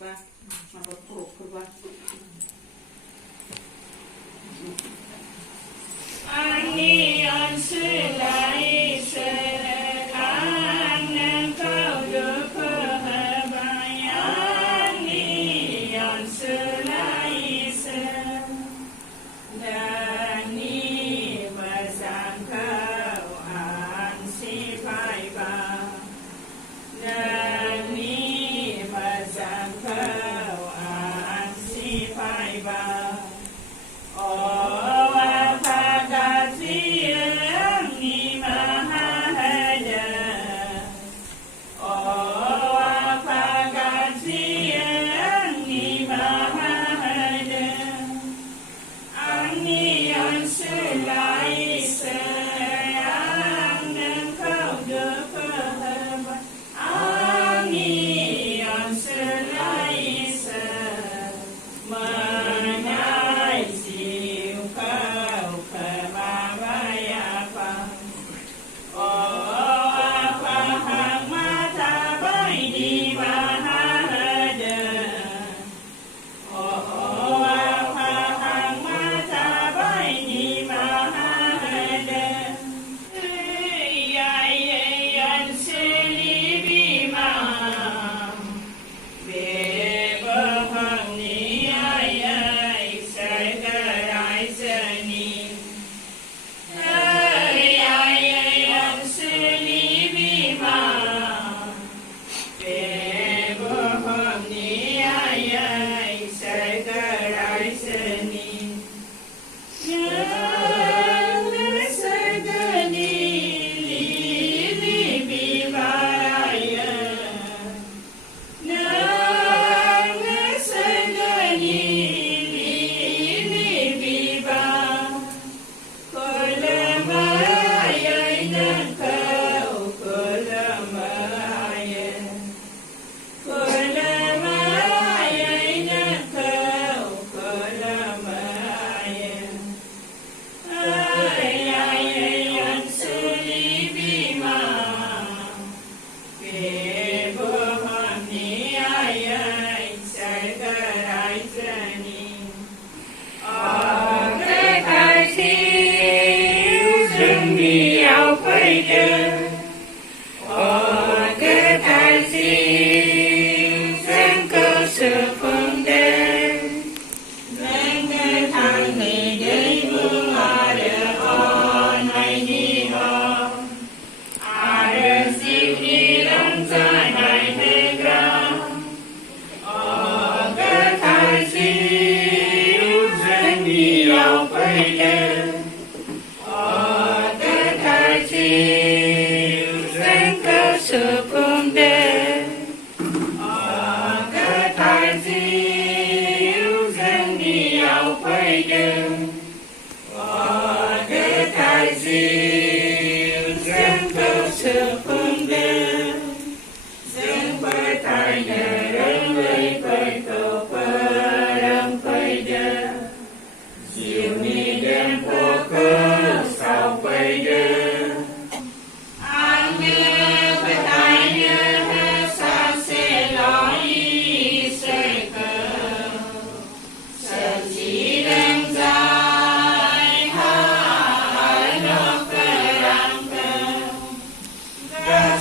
Ba, mà khổ ba. Ani an sư lại sư an năng cao được cơ bài ani an sư lại sư ni và giang cao an si phai ba ni và giang cao an si phai ba.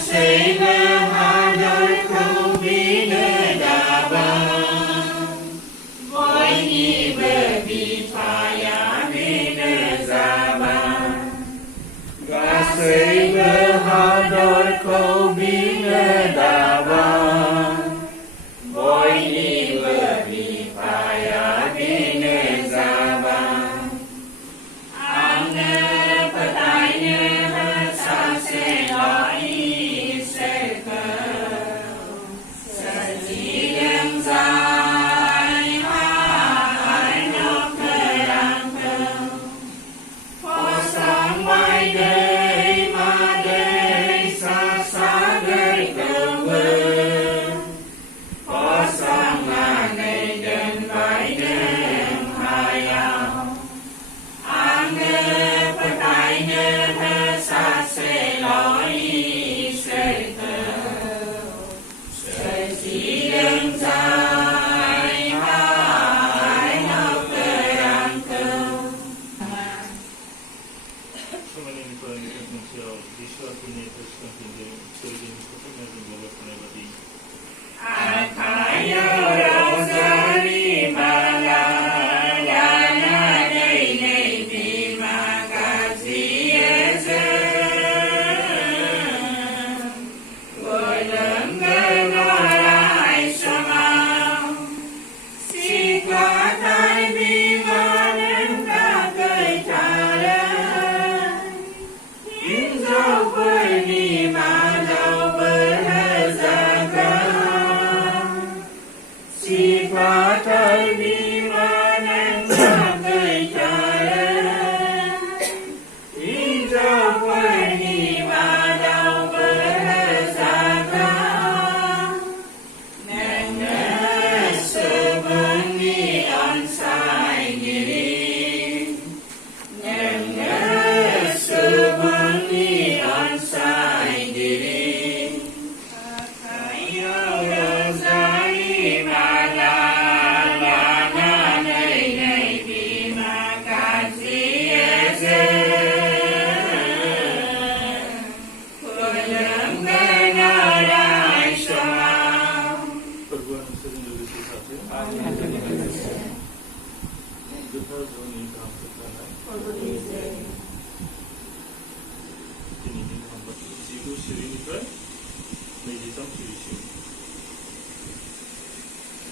Say, how đời không biết.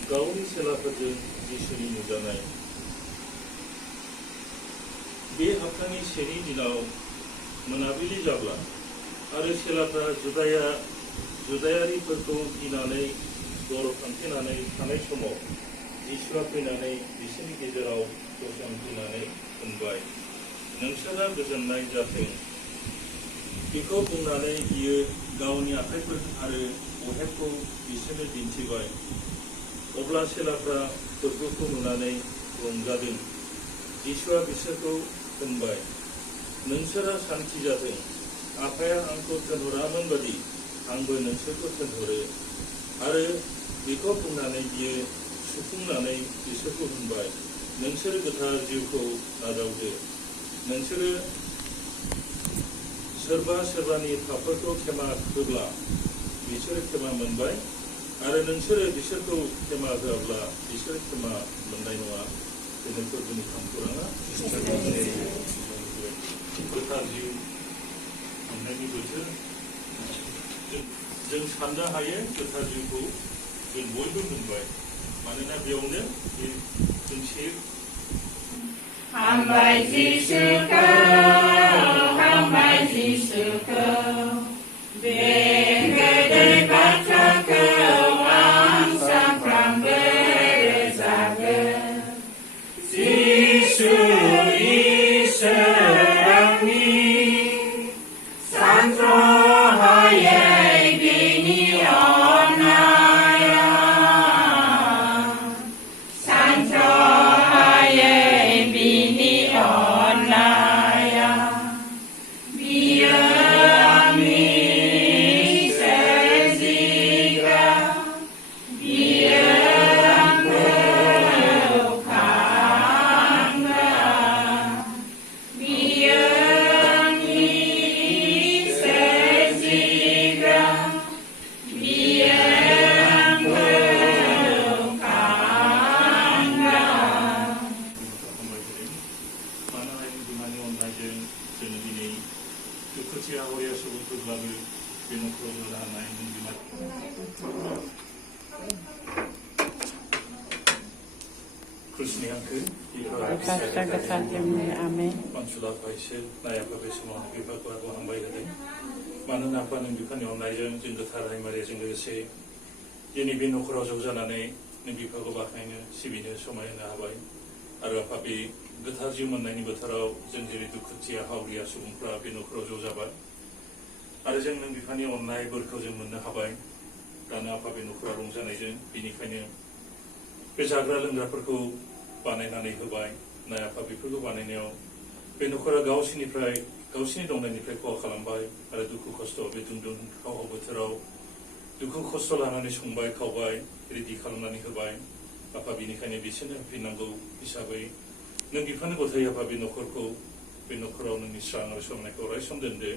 गावनि सेलाफोरजों जिसुनि नुजानाय बे हप्तानि सेनि दिनाव मोनाबिलि जाब्ला आरो सेलाफ्रा जुदायारिफोरखौ गिनानै दर फांथेनानै थानाय समाव जिसुआ फैनानै बिसोरनि गेजेराव गसंफैनानै होनबाय, नोंसोरा गोजोननाय जाथों। बेखौ बुंनानै बियो गावनि आखाइफोर आरो अहेबखौ बिसोरनो दिन्थिबाय। अब्ला सेलाफ्रा फोरबोखौ नुनानै रंजादों। जिसुआ बिसोरखौ होनबाय, नोंसोरा सान्थि जाथों। आफाया आंखौ थिनहरामोन बादि आंबो नोंसोरखौ थिनहरो। आरो बेखौ बुंनानै बियो सुफुंनानै बिसोरखौ होनबाय, नोंसोर गोथार जिउखौ नाजावदो। नोंसोरो सोरबानि पापफोरखौ क्षमा होब्ला बिसोरो क्षमा मोनबाय, आरो नोंसोरो बिसोरखौ क्षमा होआब्ला बिसोरो क्षमा मोननाय नङा। बेनो फोरबोनि खामखौराङा गोथार जिउ मोननायनि बोथोर। जों साननो हायो गोथार जिउखौ जों बयबो मोनबाय, मानोना बेयावनो मोनसे हामबाय जिसुखौ, हामबाय जिसुखौ, बे गोदै बाथ्राखौ आं सानफ्रामबो रोजाबगोन। जिसु इसोर आंनि सानथ्र'हायै बिनि अननाया, सानथ्र'हायै बिनि अननाया, बियो आंनि सोरजिग्रा, बियो आंखौ खांग्रा, बियो आंनि सोरजिग्रा, बियो आंखौ खांग्रा। मानो हायनि बिमानि अननायजों जोङो दिनै दुखुथिया हरिया सुबुंफोरब्लाबो बे न'खराव नुनो हानाय बिमा कृष्णनि हांखो मानसुला फायसो नायाफा बे समाव बिफाखौ आगु हामबाय होदों। मानोना आफा नों बिफानि अननायजों जों गोथार हारिमारिजों लोगोसे दिनै बे न'खराव ज' जानानै नों बिफाखौ बाख्नायनो सिबिनो समाय होनो हाबाय। आरो आफा बे गोथार जिउ मोननायनि बोथोराव जों जेरै दुखुथिया हावरिया सुबुंफ्रा बे न'खराव ज' जाबाय, आरो जों नों बिफानि अननाय बोरखौ जों मोननो हाबाय। दानो आफा बे न'खराव रंजानायजों बेनिखायनो बे जाग्रा लोंग्राफोरखौ बानायनानै होबाय। नाय आफा बेफोरखौ बानायनायाव बे न'खरा गावसिनि दंनायनिफ्राय खहा खालामबाय, आरो दुखु खस्थ' बे दुंहाव बोथोराव दुखु खस्थ' लानानै संबाय खावबाय रेडि खालामनानै होबाय। आफा बेनिखायनो बिसोरनो होफिननांगौ हिसाबै नों बिफानो गथाय आफा बे न'खरखौ, बे न'खराव नोंनि स्रां आरो समायनायखौ अरायसम दोनदो।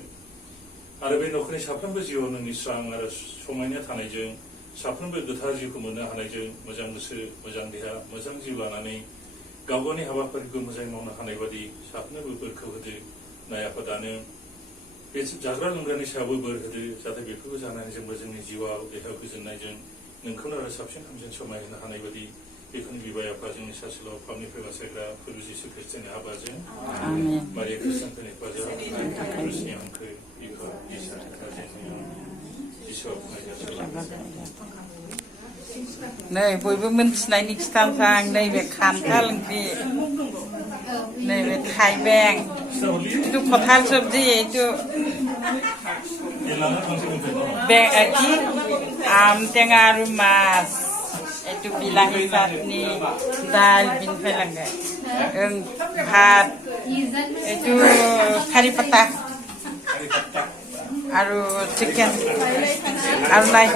आरो बे न'खरनि साफ्रोमबो जिउआव नोंनि स्रां आरो समायना थानायजों, साफ्रोमबो गोथार जिउखौ मोननो हानायजों, मोजां गोसो, मोजां देहा, मोजां जिउ लानानै गाव गावनि हाबाफारिखौ मोजाङै मावनो हानाय बादि साफ्रोमनोबो बोरखौ होदो। नाय आफा दानो बे जाग्रा लोंग्रानि सायावबो बोर होदो, जाहाथे बेफोरखौ जानानै जोंबो जोंनि जिउआव देहायाव गोजोननायजों नोंखौनो आरो साबसिन हामसिन समायहोनो हानाय बादि बेखौनो बिबाय आफा जोंनि सासेल' फावनिफ्राय बासायग्रा फोरबो जिसु ख्रिस्टनि हाबाजों मारिया ख्रिस्टानफोरनि हेफाजाब कृष्णनि हांखो बिफा इसोर जिसुआव नै बयबो मोनथिनायनि खिथानोसै आं नैबे खान्थाल ओंख्रि, नैबे थाइबें, একটু কঁঠাল সবজি, একটু কি আম টেঙা আৰু মাছ, একটু বিলাহী চাটনি, ডাল বিনফাই লাগে, ভাত, একটু কারি পাতা আৰু চিকেন আৰু নাই।